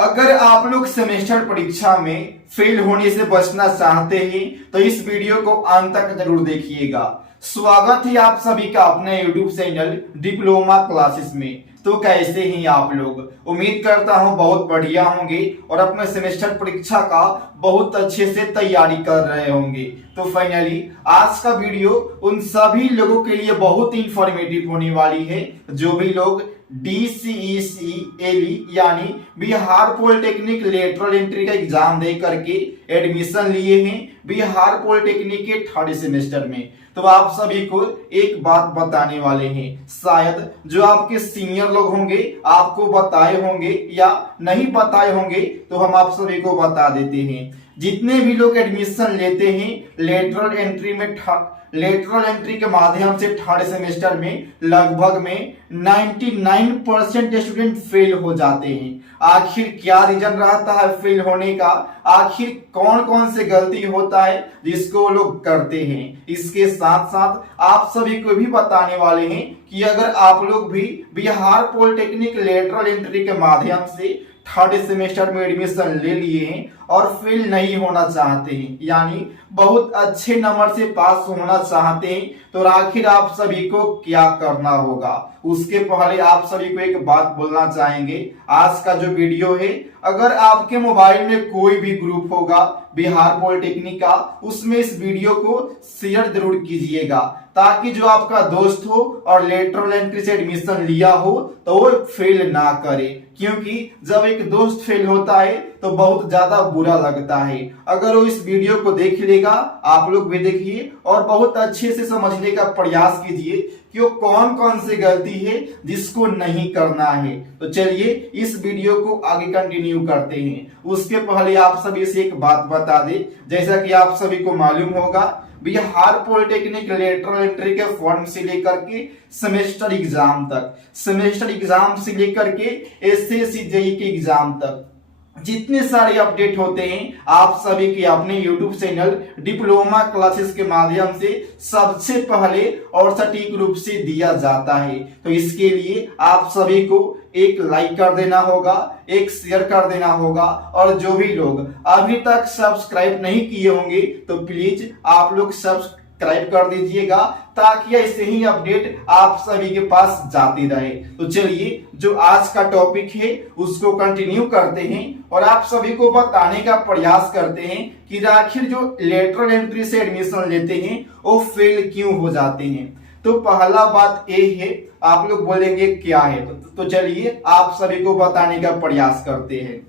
अगर आप लोग सेमेस्टर परीक्षा में फेल होने से बचना चाहते हैं तो इस वीडियो को अंत तक जरूर देखिएगा। स्वागत है आप सभी का अपने YouTube चैनल डिप्लोमा क्लासेस में। तो कैसे हैं आप लोग? उम्मीद करता हूं बहुत बढ़िया होंगे और अपने सेमेस्टर परीक्षा का बहुत अच्छे से तैयारी कर रहे होंगे। तो फाइनली आज का वीडियो उन सभी लोगों के लिए बहुत इंफॉर्मेटिव होने वाली है जो भी लोग DCECLE यानी बिहार पॉलिटेक्निक लेटरल एंट्री का एग्जाम दे करके एडमिशन लिए हैं बिहार पॉलिटेक्निक के थर्ड सेमेस्टर में। तो आप सभी को एक बात बताने वाले हैं, शायद जो आपके सीनियर लोग होंगे आपको बताए होंगे या नहीं बताए होंगे, तो हम आप सभी को बता देते हैं। जितने भी लोग एडमिशन लेते हैं लेटरल एंट्री के माध्यम से थर्ड सेमेस्टर में लगभग में 99% स्टूडेंट फेल हो जाते हैं। आखिर क्या रीजन रहता है फेल होने का? आखिर कौन कौन से गलती होता है जिसको लोग करते हैं? इसके साथ साथ आप सभी को भी बताने वाले हैं कि अगर आप लोग भी बिहार पॉलिटेक्निक लेटरल एंट्री के माध्यम से थर्ड सेमेस्टर में एडमिशन ले लिए हैं और फेल नहीं होना चाहते हैं, यानी बहुत अच्छे नंबर से पास होना चाहते हैं, तो आखिर आप सभी को क्या करना होगा? उसके पहले आप सभी को एक बात बोलना चाहेंगे। आज का जो वीडियो है, अगर आपके मोबाइल में कोई भी ग्रुप होगा बिहार पॉलिटेक्निक का, उसमें इस वीडियो को शेयर जरूर कीजिएगा ताकि जो आपका दोस्त हो और लेटरल एंट्री से एडमिशन लिया हो तो वो फेल ना करे, क्योंकि जब एक दोस्त फेल होता है तो बहुत ज्यादा बुरा लगता है। अगर वो इस वीडियो को देख लेगा, आप लोग भी देखिए और बहुत अच्छे से समझने का प्रयास कीजिए कि वो कौन कौन सी गलती है जिसको नहीं करना है। तो चलिए इस वीडियो को आगे कंटिन्यू करते हैं। उसके पहले आप सभी से एक बात बता दें, जैसा कि आप सभी को मालूम होगा बिहार पॉलिटेक्निक लेटरल एंट्री के फॉर्म से लेकर के सेमेस्टर एग्जाम से लेकर के SSC JEE के एग्जाम तक जितने सारे अपडेट होते हैं आप सभी के अपने YouTube चैनल डिप्लोमा क्लासेस के माध्यम से सबसे पहले और सटीक रूप से दिया जाता है। तो इसके लिए आप सभी को एक लाइक कर देना होगा, एक शेयर कर देना होगा, और जो भी लोग अभी तक सब्सक्राइब नहीं किए होंगे तो प्लीज आप लोग सब्सक्राइब कर दीजिएगा ताकि ऐसे ही अपडेट आप सभी के पास जाती रहे। तो चलिए जो आज का टॉपिक है उसको कंटिन्यू करते हैं और आप सभी को बताने का प्रयास करते हैं कि आखिर जो लेटरल एंट्री से एडमिशन लेते हैं वो फेल क्यों हो जाते हैं। तो पहला बात ये है, आप लोग बोलेंगे क्या है, तो चलिए आप सभी को बताने का प्रयास करते हैं।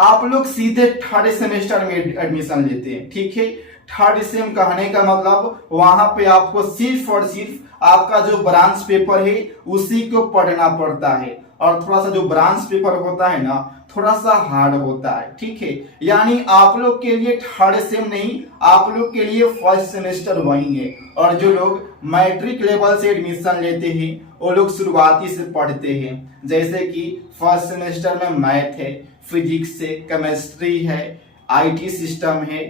आप लोग सीधे थर्ड सेमेस्टर में एडमिशन लेते हैं, ठीक है। थर्ड सेम कहने का मतलब वहां पे आपको सिर्फ और सिर्फ आपका जो ब्रांच पेपर है उसी को पढ़ना पड़ता है, और थोड़ा सा जो ब्रांच पेपर होता है ना थोड़ा सा हार्ड होता है, ठीक है। यानी आप लोग के लिए थर्ड सेम नहीं, आप लोग के लिए फर्स्ट सेमेस्टर वही है। और जो लोग मैट्रिक लेवल से एडमिशन लेते हैं वो लोग शुरुआती से पढ़ते हैं, जैसे कि फर्स्ट सेमेस्टर में मैथ है, फिजिक्स है, केमिस्ट्री है, IT सिस्टम है,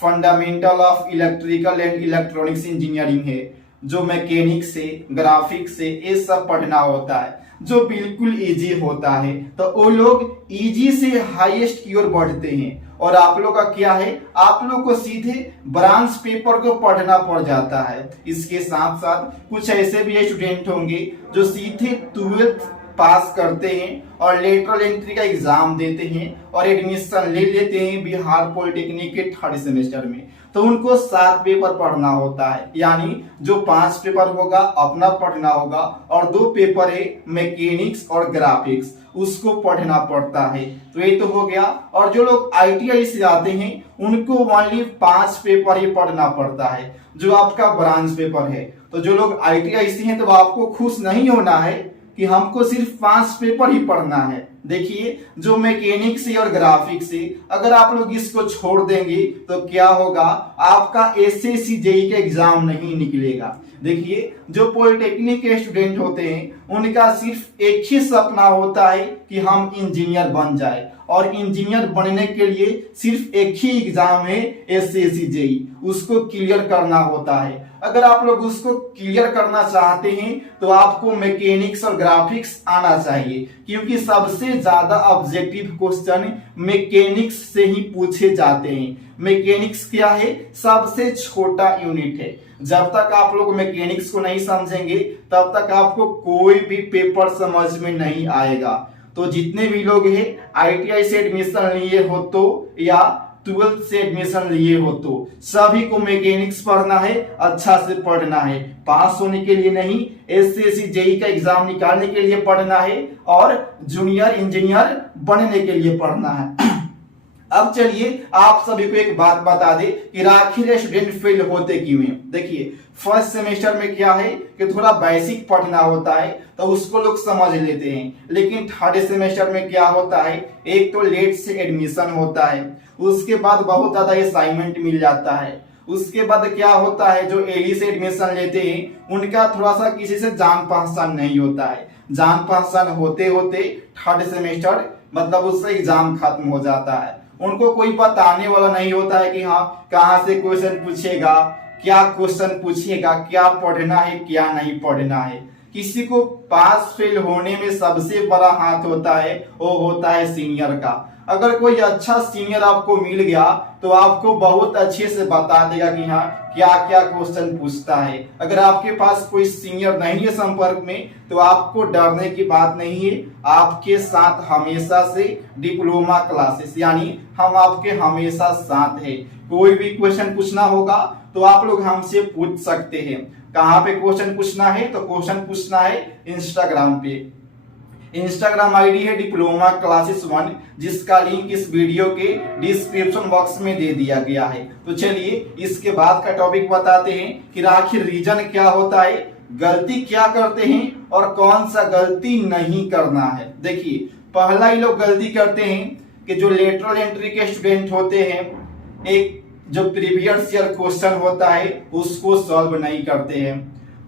fundamental of electrical and electronics engineering है, जो मैकेनिक्स से, ग्राफिक्स से, ये सब पढ़ना होता है जो बिल्कुल इजी होता है। तो वो लोग इजी से हाईएस्ट की ओर बढ़ते हैं, और आप लोग का क्या है, आप लोग को सीधे ब्रांच पेपर को पढ़ना पड़ जाता है। इसके साथ साथ कुछ ऐसे भी स्टूडेंट होंगे जो सीधे 12th पास करते हैं और लेटरल एंट्री का एग्जाम देते हैं और एडमिशन ले लेते हैं बिहार पॉलिटेक्निक के थर्ड सेमेस्टर में। तो उनको 7 पेपर पढ़ना होता है, यानी जो 5 पेपर होगा अपना पढ़ना होगा और 2 पेपर है मैकेनिक्स और ग्राफिक्स, उसको पढ़ना पड़ता है। तो ये तो हो गया। और जो लोग ITI से आते हैं उनको ओनली 5 पेपर ही पढ़ना पड़ता है जो आपका ब्रांच पेपर है। तो जो लोग ITI से हैं तो आपको खुश नहीं होना है कि हमको सिर्फ 5 पेपर ही पढ़ना है। देखिए जो मैकेनिक्स से और ग्राफिक्स से अगर आप लोग इसको छोड़ देंगे तो क्या होगा, आपका SSC JEE का एग्जाम नहीं निकलेगा। देखिए जो पॉलिटेक्निक के स्टूडेंट होते हैं उनका सिर्फ एक ही सपना होता है कि हम इंजीनियर बन जाए, और इंजीनियर बनने के लिए सिर्फ एक ही एग्जाम है, एसएससी जेईई, उसको क्लियर करना होता है। अगर आप लोग उसको क्लियर करना चाहते हैं तो आपको मैकेनिक्स और ग्राफिक्स आना चाहिए, क्योंकि सबसे ज्यादा ऑब्जेक्टिव क्वेश्चन मैकेनिक्स से ही पूछे जाते हैं। मैकेनिक्स क्या है? सबसे छोटा यूनिट है। जब तक आप लोग मैकेनिक्स को नहीं समझेंगे तब तक आपको कोई भी पेपर समझ में नहीं आएगा। तो जितने भी लोग हैं आईटीआई से एडमिशन लिए हो तो या 12th से एडमिशन लिए हो तो सभी को मैकेनिक्स पढ़ना है, अच्छा से पढ़ना है। पास होने के लिए नहीं, एसएससी जेईई का एग्जाम निकालने के लिए पढ़ना है और जूनियर इंजीनियर बनने के लिए पढ़ना है। अब चलिए आप सभी को एक बात बता दे कि आखिर स्टूडेंट फेल होते क्यों हैं। देखिए, फर्स्ट सेमेस्टर में क्या है कि थोड़ा बेसिक पढ़ना होता है तो उसको लोग समझ लेते हैं, लेकिन थर्ड सेमेस्टर में क्या होता है, एक तो लेट से एडमिशन होता है, उसके बाद बहुत ज्यादा असाइनमेंट मिल जाता है, उसके बाद क्या होता है जो एली से एडमिशन लेते हैं उनका थोड़ा सा किसी से जान पहचान नहीं होता है। जान पहचान होते होते थर्ड सेमेस्टर मतलब उससे एग्जाम खत्म हो जाता है। उनको कोई बताने वाला नहीं होता है कि हाँ कहाँ से क्वेश्चन पूछेगा, क्या क्वेश्चन पूछेगा, क्या पढ़ना है क्या नहीं पढ़ना है। किसी को पास फेल होने में सबसे बड़ा हाथ होता है, वो होता है सीनियर का। अगर कोई अच्छा सीनियर आपको मिल गया तो आपको बहुत अच्छे से बता देगा कि हाँ क्या क्या क्वेश्चन पूछता है। अगर आपके पास कोई सीनियर नहीं है संपर्क में तो आपको डरने की बात नहीं है। आपके साथ हमेशा से डिप्लोमा क्लासेस, यानी हम आपके हमेशा साथ है। कोई भी क्वेश्चन पूछना होगा तो आप लोग हमसे पूछ सकते हैं। कहाँ पे क्वेश्चन पूछना है? तो क्वेश्चन पूछना है इंस्टाग्राम पे। इंस्टाग्राम आईडी है डिप्लोमा क्लासेस 1, जिसका लिंक इस वीडियो के डिस्क्रिप्शन बॉक्स में दे दिया गया है। तो चलिए इसके बाद का टॉपिक बताते हैं कि आखिर रीजन क्या होता है, गलती क्या करते हैं और कौन सा गलती नहीं करना है। देखिए, पहला ही लोग गलती करते हैं कि जो लेटरल एंट्री के स्टूडेंट होते हैं, एक जो प्रीवियस ईयर क्वेश्चन होता है उसको सॉल्व नहीं करते हैं।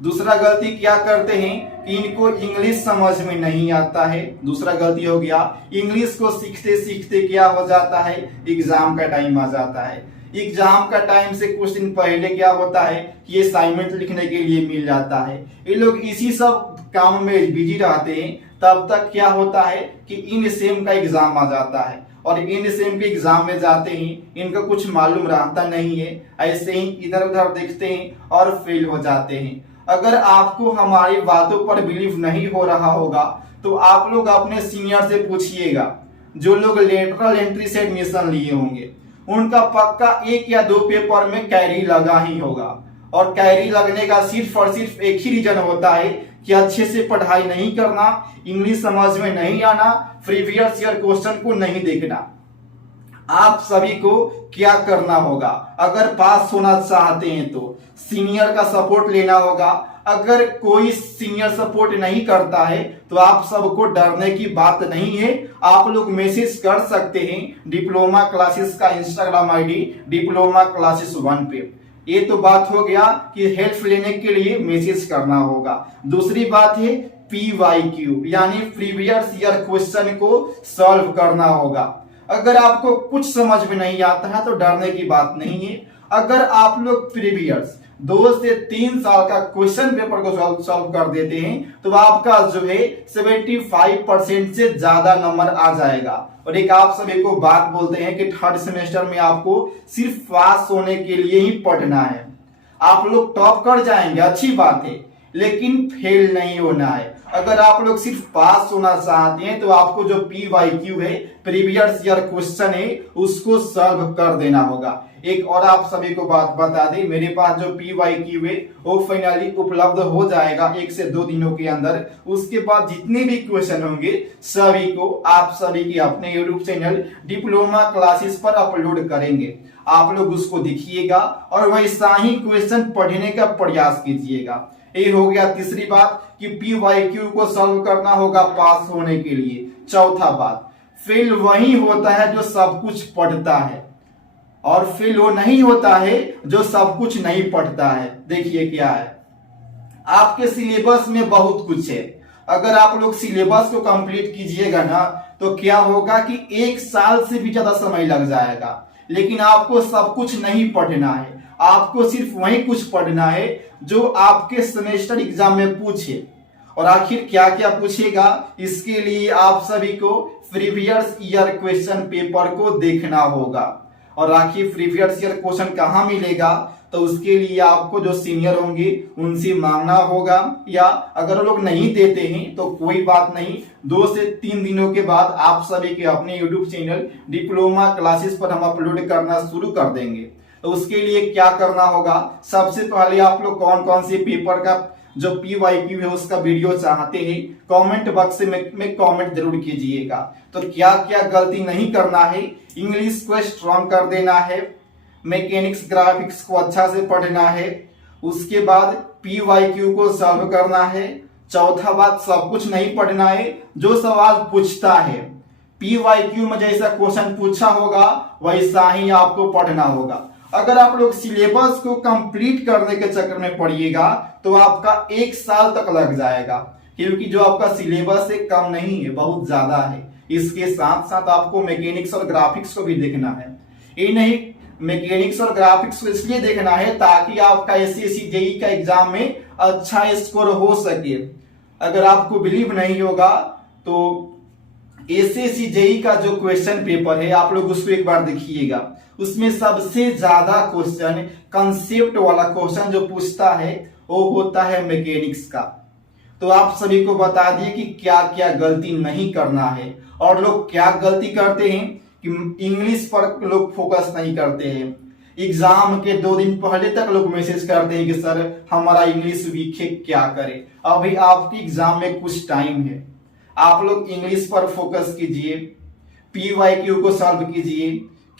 दूसरा गलती क्या करते हैं कि इनको इंग्लिश समझ में नहीं आता है। दूसरा गलती हो गया, इंग्लिश को सीखते सीखते क्या हो जाता है, एग्जाम का टाइम आ जाता है। एग्जाम का टाइम से कुछ दिन पहले क्या होता है कि असाइनमेंट लिखने के लिए मिल जाता है। ये लोग इसी सब काम में बिजी रहते हैं, तब तक क्या होता है कि इन सेम का एग्जाम आ जाता है और इन सेम के एग्जाम में जाते ही इनका कुछ मालूम रहता नहीं है, ऐसे ही इधर उधर देखते हैं और फेल हो जाते हैं। अगर आपको हमारी बातों पर बिलीव नहीं हो रहा होगा तो आप लोग अपने सीनियर से पूछिएगा। जो लोग लेटरल एंट्री से एडमिशन लिए होंगे उनका पक्का 1 या 2 पेपर में कैरी लगा ही होगा, और कैरी लगने का सिर्फ और सिर्फ एक ही रीजन होता है कि अच्छे से पढ़ाई नहीं करना, इंग्लिश समझ में नहीं आना, प्रीवियस ईयर क्वेश्चन को नहीं देखना। आप सभी को क्या करना होगा, अगर पास होना चाहते हैं तो सीनियर का सपोर्ट लेना होगा। अगर कोई सीनियर सपोर्ट नहीं करता है तो आप सबको डरने की बात नहीं है। आप लोग मैसेज कर सकते हैं डिप्लोमा क्लासेस का इंस्टाग्राम आईडी डिप्लोमा क्लासेस 1 पे। ये तो बात हो गया कि हेल्प लेने के लिए मैसेज करना होगा। दूसरी बात है PYQ, यानी प्रीवियस ईयर क्वेश्चन को सॉल्व करना होगा। अगर आपको कुछ समझ में नहीं आता है तो डरने की बात नहीं है। अगर आप लोग प्रीवियस 2 से 3 साल का क्वेश्चन पेपर को सॉल्व कर देते हैं तो आपका जो है 75% से ज्यादा नंबर आ जाएगा। और एक आप सभी को बात बोलते हैं कि थर्ड सेमेस्टर में आपको सिर्फ पास होने के लिए ही पढ़ना है। आप लोग टॉप कर जाएंगे, अच्छी बात है, लेकिन फेल नहीं होना है। अगर आप लोग सिर्फ पास होना चाहते हैं तो आपको जो PYQ है, प्रीवियस ईयर क्वेश्चन है, उसको सॉल्व कर देना होगा। एक और आप सभी को बात बता दें, मेरे पास जो PYQ है वो फाइनली उपलब्ध हो जाएगा 1 से 2 दिनों के अंदर। उसके बाद जितने भी क्वेश्चन होंगे सभी को आप सभी के अपने YouTube चैनल डिप्लोमा क्लासेस पर अपलोड करेंगे। आप लोग उसको देखिएगा और वैसा ही क्वेश्चन पढ़ने का प्रयास कीजिएगा। ये हो गया तीसरी बात कि PYQ को सॉल्व करना होगा पास होने के लिए। चौथा बात, फेल वही होता है जो सब कुछ पढ़ता है, और फेल वो नहीं होता है जो सब कुछ नहीं पढ़ता है। देखिए क्या है, आपके सिलेबस में बहुत कुछ है, अगर आप लोग सिलेबस को कंप्लीट कीजिएगा ना तो क्या होगा कि 1 साल से भी ज्यादा समय लग जाएगा, लेकिन आपको सब कुछ नहीं पढ़ना है, आपको सिर्फ वही कुछ पढ़ना है जो आपके सेमेस्टर एग्जाम में पूछे। और आखिर क्या क्या पूछेगा, इसके लिए आप सभी को प्रीवियस ईयर क्वेश्चन पेपर को देखना होगा। और आखिर प्रीवियस ईयर क्वेश्चन कहाँ मिलेगा, तो उसके लिए आपको जो सीनियर होंगे उनसे मांगना होगा, या अगर वो लोग नहीं देते हैं तो कोई बात नहीं, 2 से 3 दिनों के बाद आप सभी के अपने यूट्यूब चैनल डिप्लोमा क्लासेस पर हम अपलोड करना शुरू कर देंगे। तो उसके लिए क्या करना होगा, सबसे पहले आप लोग कौन कौन से पेपर का जो PYQ है उसका वीडियो चाहते हैं, कमेंट बॉक्स में कमेंट जरूर कीजिएगा। तो क्या क्या गलती नहीं करना है, इंग्लिश को स्ट्रॉन्ग कर देना है, मैकेनिक्स ग्राफिक्स को अच्छा से पढ़ना है, उसके बाद PYQ को सॉल्व करना है। चौथा बात, सब कुछ नहीं पढ़ना है, जो सवाल पूछता है PYQ में जैसा क्वेश्चन पूछा होगा वैसा ही आपको पढ़ना होगा। अगर आप लोग सिलेबस को कंप्लीट करने के चक्कर में पढ़िएगा तो आपका 1 साल तक लग जाएगा, क्योंकि जो आपका सिलेबस है कम नहीं है, बहुत ज्यादा है। इसके साथ साथ आपको मैकेनिक्स और ग्राफिक्स को भी देखना है। ये नहीं, मैकेनिक्स और ग्राफिक्स को इसलिए देखना है ताकि आपका SSC JEE का एग्जाम में अच्छा स्कोर हो सके। अगर आपको बिलीव नहीं होगा तो SSC JEE का जो क्वेश्चन पेपर है आप लोग उसको एक बार देखिएगा, उसमें सबसे ज्यादा क्वेश्चन कंसेप्ट वाला क्वेश्चन जो पूछता है वो होता है मैकेनिक्स का। तो आप सभी को बता दिए कि क्या क्या गलती नहीं करना है। और लोग क्या गलती करते हैं कि इंग्लिश पर लोग फोकस नहीं करते हैं। एग्जाम के 2 दिन पहले तक लोग मैसेज करते हैं कि सर हमारा इंग्लिश वीक है, क्या करें। अभी आपके एग्जाम में कुछ टाइम है, आप लोग इंग्लिश पर फोकस कीजिए, PYQ को सॉल्व कीजिए,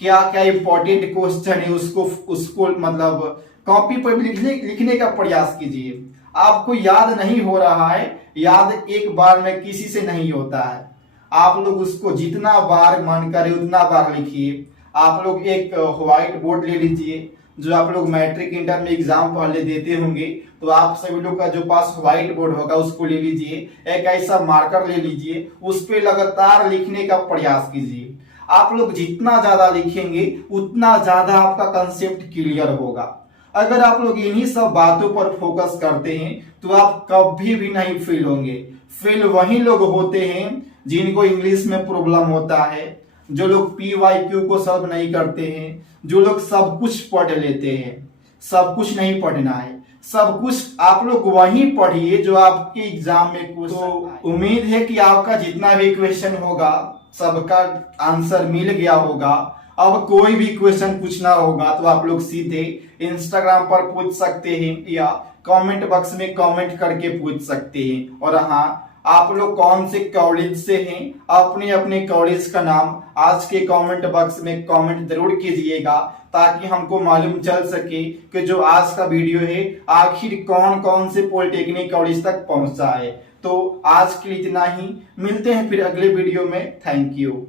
क्या क्या इंपॉर्टेंट क्वेश्चन है उसको मतलब कॉपी पर लिखने का प्रयास कीजिए। आपको याद नहीं हो रहा है, याद एक बार में किसी से नहीं होता है, आप लोग उसको जितना बार मन करे उतना बार लिखिए। आप लोग एक व्हाइट बोर्ड ले लीजिए, जो आप लोग मैट्रिक इंटर में एग्जाम पहले देते होंगे तो आप सभी लोग का जो पास व्हाइट बोर्ड होगा उसको ले लीजिए, एक ऐसा मार्कर ले लीजिए, उस पर लगातार लिखने का प्रयास कीजिए। आप लोग जितना ज्यादा लिखेंगे उतना ज्यादा आपका कंसेप्ट क्लियर होगा। अगर आप लोग इन्हीं सब बातों पर फोकस करते हैं तो आप कभी भी नहीं फेल होंगे। फेल वही लोग होते हैं जिनको इंग्लिश में प्रॉब्लम होता है, जो लोग PYQ को सॉल्व नहीं करते हैं, जो लोग सब कुछ पढ़ लेते हैं। सब कुछ नहीं पढ़ना है, सब कुछ आप लोग वही पढ़िए जो आपके एग्जाम में कुछ। तो उम्मीद है कि आपका जितना भी क्वेश्चन होगा सबका आंसर मिल गया होगा। अब कोई भी क्वेश्चन पूछना होगा तो आप लोग सीधे इंस्टाग्राम पर पूछ सकते हैं या कमेंट बॉक्स में कमेंट करके पूछ सकते हैं। और हाँ, आप लोग कौन से कॉलेज से हैं, अपने अपने कॉलेज का नाम आज के कमेंट बॉक्स में कमेंट जरूर कीजिएगा, ताकि हमको मालूम चल सके कि जो आज का वीडियो है आखिर कौन कौन से पॉलिटेक्निक कॉलेज तक पहुंचा है। तो आज के लिए इतना ही, मिलते हैं फिर अगले वीडियो में। Thank you.